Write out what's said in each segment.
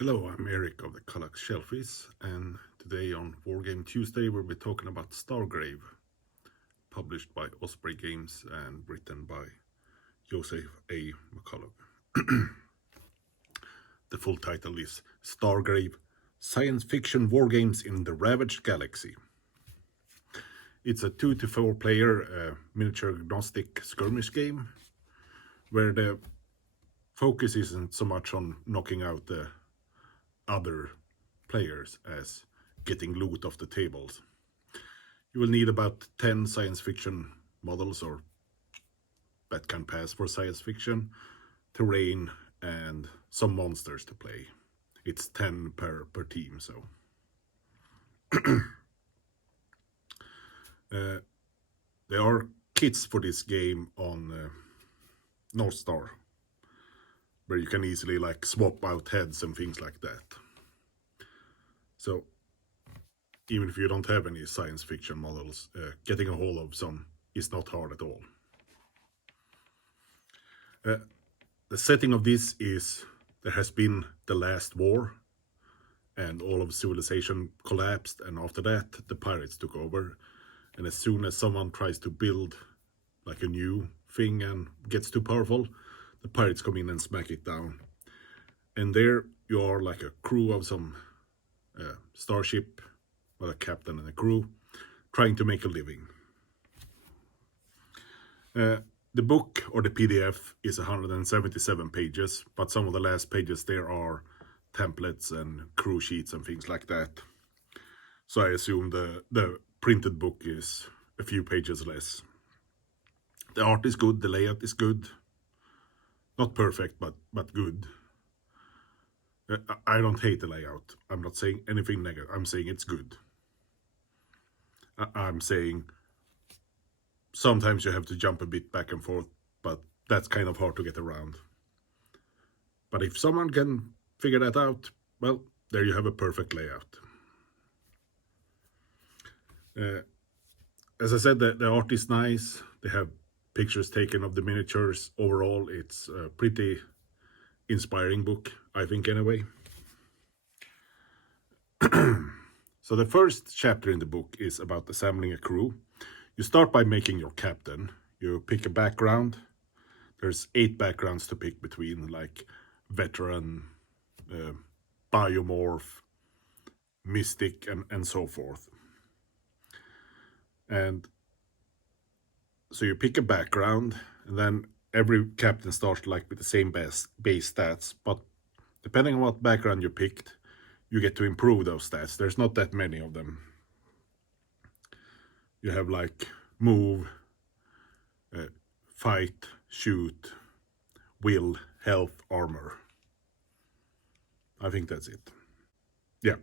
Hello, I'm Eric of the McCullough Shelfies, and today on Wargame Tuesday we'll be talking about Stargrave, published by Osprey Games and written by Joseph A. McCullough. The full title is Stargrave, Science Fiction Wargames in the Ravaged Galaxy. It's a 2 to 4 player miniature agnostic skirmish game where the focus isn't so much on knocking out the other players as getting loot off the tables. You will need about 10 science fiction models, or that can pass for science fiction, terrain, and some monsters to play. It's 10 per team, so. There are kits for this game on North Star, where you can easily like swap out heads and things like that. So even if you don't have any science fiction models, getting a hold of some is not hard at all. The setting of this is there has been the last war and all of civilization collapsed, and after that the pirates took over, and as soon as someone tries to build like a new thing and gets too powerful, the pirates come in and smack it down. And there you are like a crew of some starship with a captain and a crew trying to make a living. The book, or the PDF, is 177 pages, but some of the last pages there are templates and crew sheets and things like that. So I assume the printed book is a few pages less. The art is good, the layout is good. Not perfect, but good. I don't hate the layout. I'm not saying anything negative. I'm saying it's good. I'm saying sometimes you have to jump a bit back and forth, but that's kind of hard to get around. But if someone can figure that out, well, there you have a perfect layout. As I said, the art is nice. They have pictures taken of the miniatures. Overall, it's a pretty inspiring book, I think, anyway. So the first chapter in the book is about assembling a crew. You start by making your captain. You pick a background. There's 8 backgrounds to pick between, like veteran, biomorph, mystic, and so forth. And so you pick a background, and then every captain starts like with the same base stats, but depending on what background you picked, you get to improve those stats. There's not that many of them. You have like move, fight, shoot, will, health, armor. I think that's it. Yeah.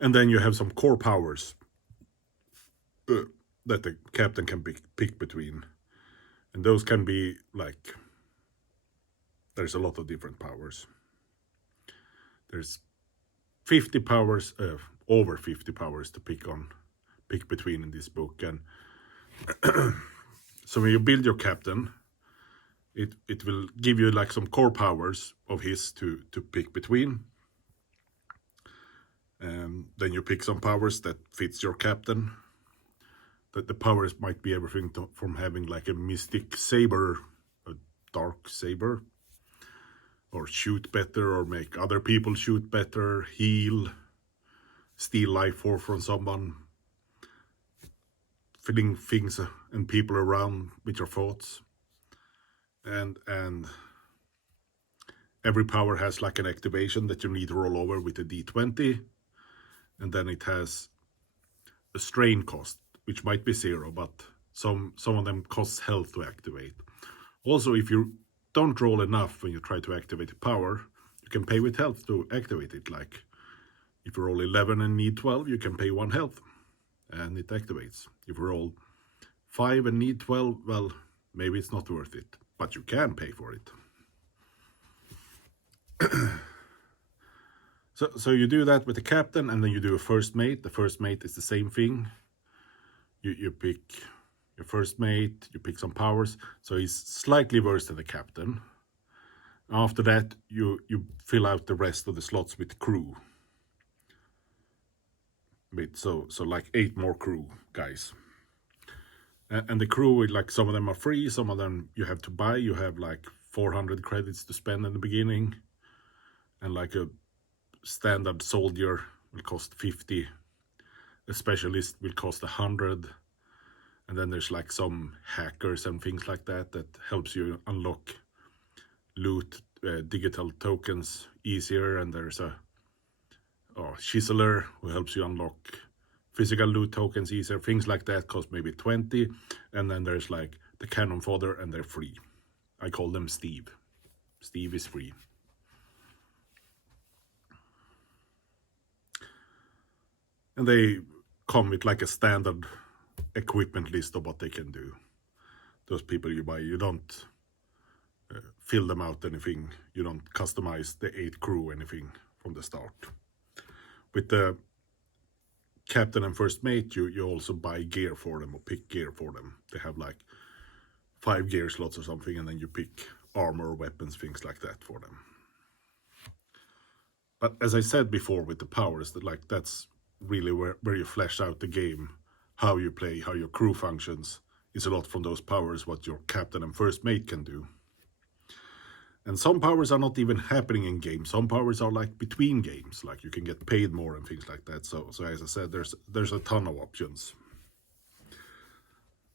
And then you have some core powers that the captain can pick between. And those can be like, there's a lot of different powers. There's 50 powers, over 50 powers to pick between in this book. And so when you build your captain, it will give you like some core powers of his to pick between. And then you pick some powers that fits your captain. That the powers might be everything from having like a mystic saber, a dark saber, or shoot better, or make other people shoot better, heal, steal life force from someone, filling things and people around with your thoughts. And every power has like an activation that you need to roll over with a d20, and then it has a strain cost, which might be 0, but some of them cost health to activate. Also, if you don't roll enough when you try to activate a power, you can pay with health to activate it. Like if you roll 11 and need 12, you can pay 1 health and it activates. If you roll 5 and need 12, well, maybe it's not worth it, but you can pay for it. So you do that with the captain, and then you do a first mate. The first mate is the same thing. You pick your first mate, you pick some powers. So he's slightly worse than the captain. After that, you fill out the rest of the slots with crew. So like 8 more crew guys. And the crew, like some of them are free, some of them you have to buy. You have like 400 credits to spend in the beginning, and like a standard soldier will cost 50, a specialist will cost 100, and then there's like some hackers and things like that that helps you unlock loot digital tokens easier, and there's a chiseler who helps you unlock physical loot tokens easier. Things like that cost maybe 20, and then there's like the cannon fodder, and they're free. I call them Steve. Steve is free. And they come with like a standard equipment list of what they can do. Those people you buy, you don't fill them out anything. You don't customize the 8 crew anything from the start. With the captain and first mate, you also buy gear for them or pick gear for them. They have like 5 gear slots or something, and then you pick armor, weapons, things like that for them. But as I said before with the powers, that's really where you flesh out the game, how you play, how your crew functions. Is a lot from those powers what your captain and first mate can do. And some powers are not even happening in games. Some powers are like between games, like you can get paid more and things like that. So as I said, there's a ton of options.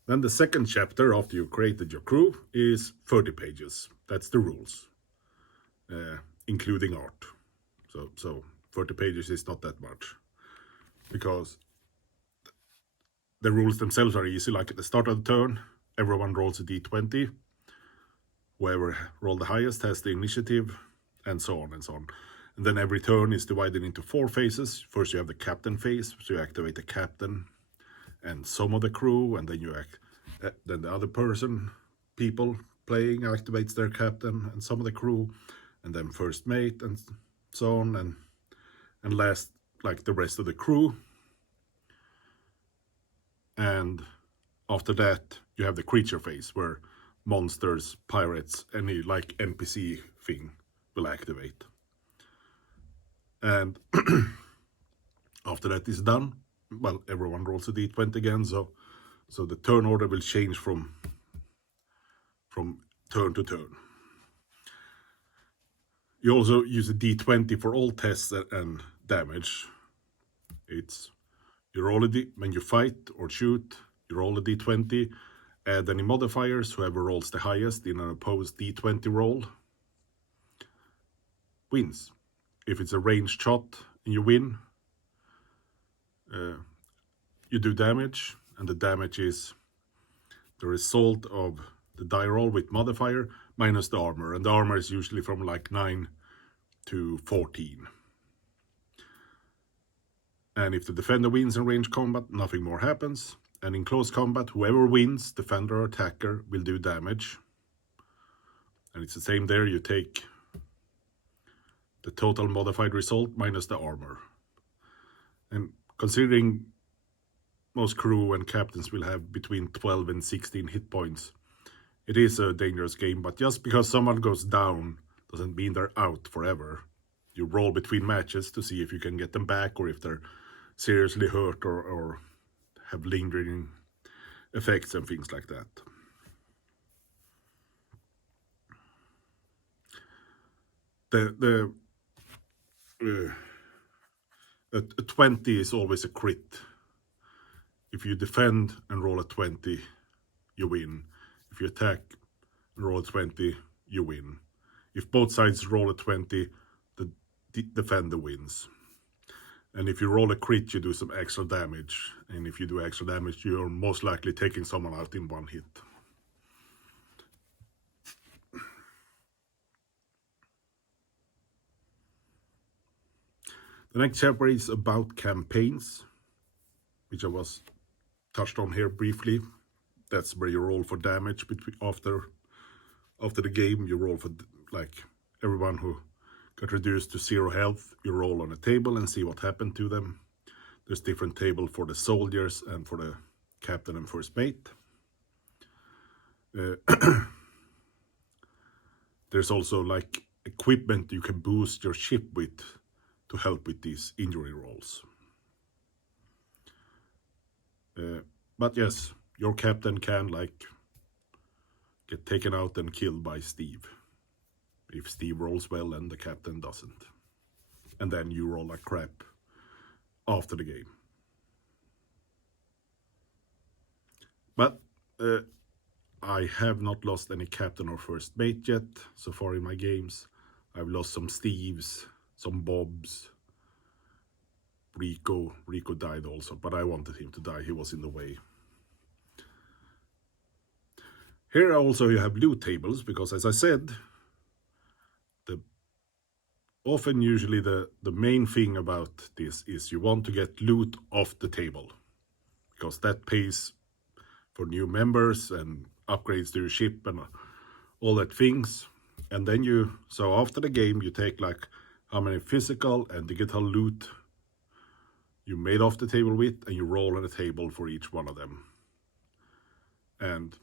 Then the second chapter after you created your crew is 30 pages. That's the rules, including art. So 30 pages is not that much, because the rules themselves are easy. Like at the start of the turn, everyone rolls a d20. Whoever rolled the highest has the initiative, and so on and so on. And then every turn is divided into 4 phases. First you have the captain phase, so you activate the captain and some of the crew, and then then the other people playing activates their captain and some of the crew, and then first mate and so on, and last like the rest of the crew. And after that you have the creature phase, where monsters, pirates, any like NPC thing will activate. And after that is done, well, everyone rolls a d20 again, so the turn order will change from turn to turn. You also use a d20 for all tests and damage. It's you roll when you fight or shoot, you roll a d20, add any modifiers. Whoever rolls the highest in an opposed d20 roll wins. If it's a ranged shot and you win, you do damage, and the damage is the result of the die roll with modifier minus the armor, and the armor is usually from like 9 to 14. And if the defender wins in range combat, nothing more happens. And in close combat, whoever wins, defender or attacker, will do damage. And it's the same there. You take the total modified result minus the armor. And considering most crew and captains will have between 12 and 16 hit points, it is a dangerous game. But just because someone goes down doesn't mean they're out forever. You roll between matches to see if you can get them back, or if they're seriously hurt or have lingering effects and things like that. A 20 is always a crit. If you defend and roll a 20, you win. If you attack and roll a 20, you win. If both sides roll a 20, the defender wins. And if you roll a crit, you do some extra damage. And if you do extra damage, you're most likely taking someone out in one hit. The next chapter is about campaigns, which I was touched on here briefly. That's where you roll for damage after the game. You roll for, like, everyone who got reduced to 0 health, you roll on a table and see what happened to them. There's different table for the soldiers and for the captain and first mate. There's also like equipment you can boost your ship with to help with these injury rolls. But yes, your captain can like get taken out and killed by Steve. If Steve rolls well and the captain doesn't. And then you roll like crap after the game. But I have not lost any captain or first mate yet so far in my games. I've lost some Steves, some Bobs. Rico died also, but I wanted him to die, he was in the way. Here also you have loot tables, because as I said, usually the main thing about this is you want to get loot off the table, because that pays for new members and upgrades to your ship and all that things. And then so after the game you take like how many physical and digital loot you made off the table with, and you roll on the table for each one of them. And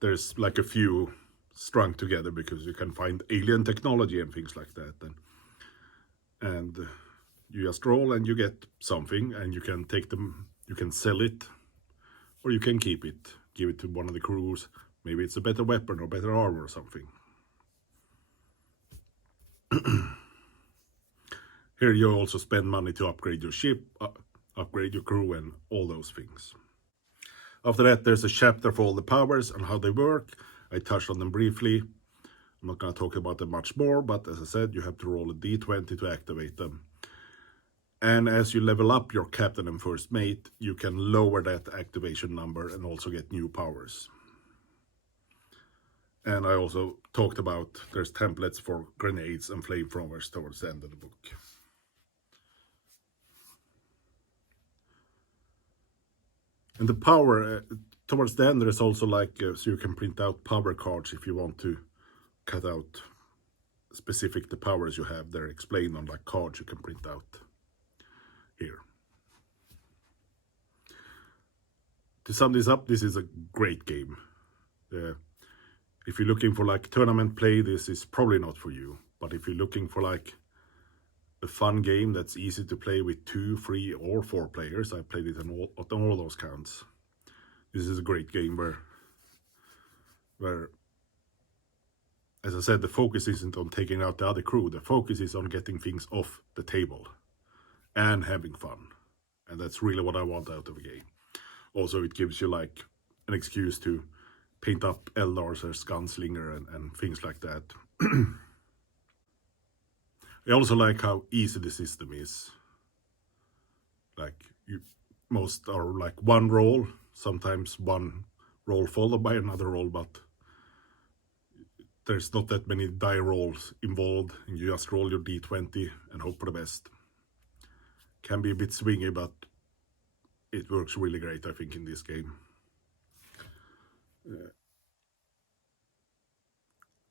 there's like a few strung together because you can find alien technology and things like that. And you just roll and you get something, and you can take them, you can sell it, or you can keep it, give it to one of the crews. Maybe it's a better weapon or better armor or something. Here you also spend money to upgrade your ship, upgrade your crew and all those things. After that there's a chapter for all the powers and how they work. I touched on them briefly. I'm not going to talk about them much more, but as I said, you have to roll a d20 to activate them. And as you level up your captain and first mate, you can lower that activation number and also get new powers. And I also talked about there's templates for grenades and flamethrowers towards the end of the book. And the power, towards the end there's also like, so you can print out power cards if you want to cut out specific the powers you have. They're explained on like cards you can print out here. To sum this up, this is a great game. If you're looking for like tournament play, this is probably not for you. But if you're looking for like a fun game that's easy to play with 2, 3 or 4 players, I played it on all those counts. This is a great game where, as I said, the focus isn't on taking out the other crew. The focus is on getting things off the table and having fun. And that's really what I want out of a game. Also, it gives you like an excuse to paint up Eldars as gunslinger and things like that. I also like how easy the system is. Like most are like one roll, sometimes one roll followed by another roll, but there's not that many die rolls involved, and you just roll your d20 and hope for the best. Can be a bit swingy, but it works really great, I think, in this game.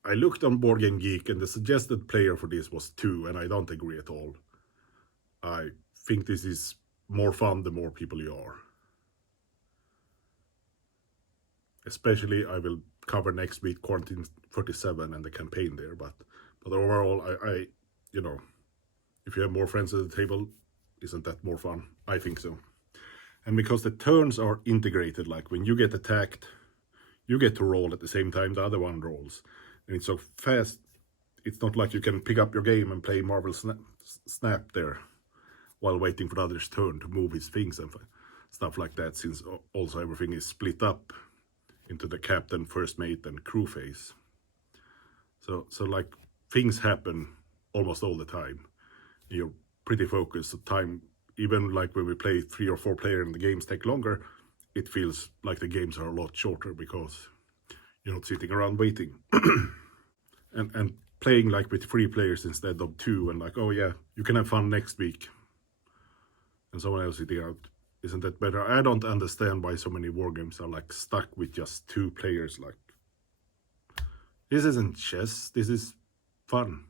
I looked on Board Game Geek and the suggested player for this was 2, and I don't agree at all. I think this is more fun the more people you are. Especially, I will cover next week Quarantine 37 and the campaign there, but overall, I you know, if you have more friends at the table, isn't that more fun? I think so. And because the turns are integrated, like when you get attacked, you get to roll at the same time the other one rolls. And it's so fast, it's not like you can pick up your game and play Marvel Snap there while waiting for the other's turn to move his things and stuff like that, since also everything is split up into the captain, first mate and crew phase. So like things happen almost all the time. You're pretty focused. The time, even like when we play 3 or 4 player and the games take longer, it feels like the games are a lot shorter because you're not sitting around waiting. and playing like with 3 players instead of 2, and like, oh yeah, you can have fun next week, and someone else sitting out, isn't that better? I don't understand why so many wargames are like stuck with just 2 players. Like, this isn't chess, this is fun.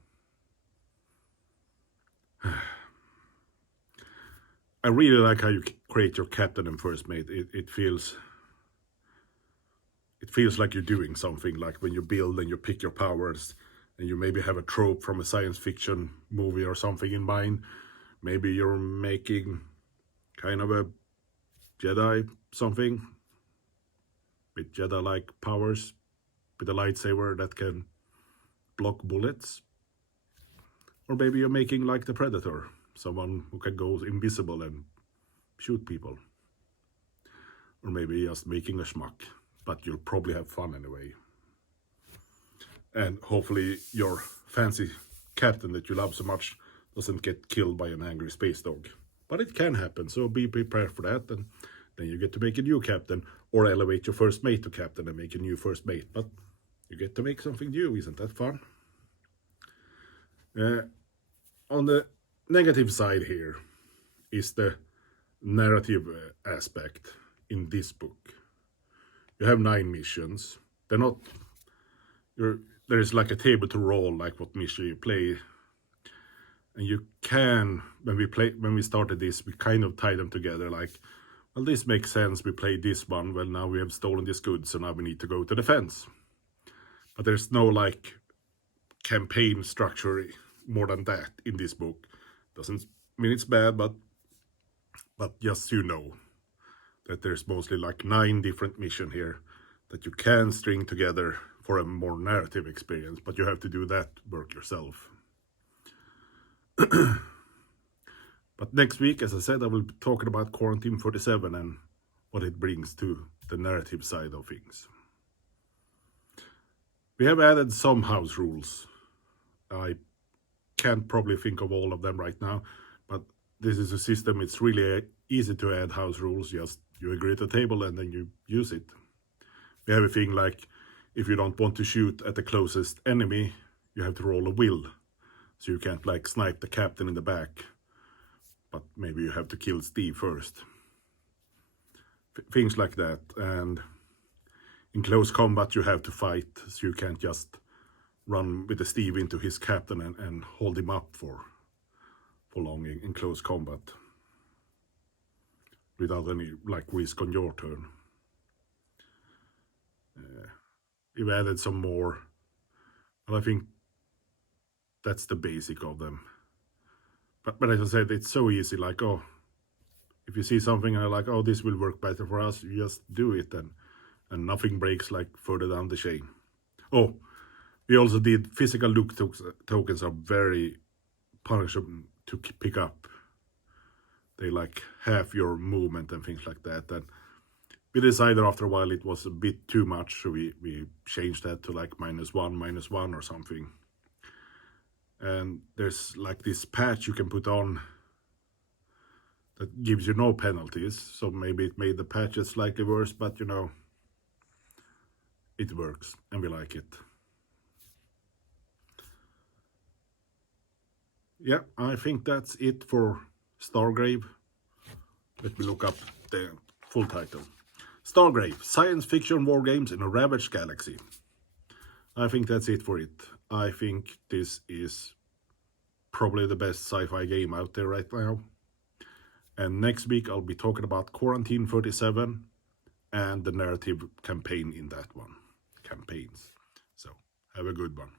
I really like how you create your captain and first mate. It feels like you're doing something, like when you build and you pick your powers and you maybe have a trope from a science fiction movie or something in mind. Maybe you're making kind of a Jedi something with Jedi-like powers, with a lightsaber that can block bullets. Or maybe you're making like the Predator, someone who can go invisible and shoot people. Or maybe just making a schmuck, but you'll probably have fun anyway. And hopefully your fancy captain that you love so much doesn't get killed by an angry space dog. But it can happen, so be prepared for that, and then you get to make a new captain, or elevate your first mate to captain and make a new first mate. But you get to make something new, isn't that fun? On the negative side here is the narrative aspect in this book. You have 9 missions. They're not... There is like a table to roll, like what mission you play. And you can, when we started this, we kind of tie them together, like, well, this makes sense, we played this one, well, now we have stolen this goods, so now we need to go to the fence. But there's no, like, campaign structure more than that in this book. Doesn't mean it's bad, but just so you know, that there's mostly like 9 different missions here that you can string together for a more narrative experience, but you have to do that work yourself. But next week, as I said, I will be talking about Quarantine 47 and what it brings to the narrative side of things. We have added some house rules. I can't probably think of all of them right now, but this is a system, it's really easy to add house rules. Just you agree at a table and then you use it. We have a thing like, if you don't want to shoot at the closest enemy, you have to roll a will. So you can't like snipe the captain in the back, but maybe you have to kill Steve first. Things like that. And in close combat you have to fight, so you can't just run with the Steve into his captain and hold him up for long in close combat without any like risk on your turn. We've added some more, and I think that's the basic of them. But as I said, it's so easy, like, oh, if you see something and you're like, oh, this will work better for us, you just do it, and nothing breaks like further down the chain. Oh, we also did physical look tokens are very punishable to pick up. They like half your movement and things like that. And we decided after a while it was a bit too much, so we changed that to like -1 or something. And there's like this patch you can put on that gives you no penalties, so maybe it made the patches slightly worse, but you know, it works and we like it. Yeah, I think that's it for Stargrave. Let me look up the full title. Stargrave, Science Fiction Wargames in a Ravaged Galaxy. I think that's it for it. I think this is probably the best sci-fi game out there right now. And next week I'll be talking about Quarantine 37 and the narrative campaign in that one. Campaigns. So, have a good one.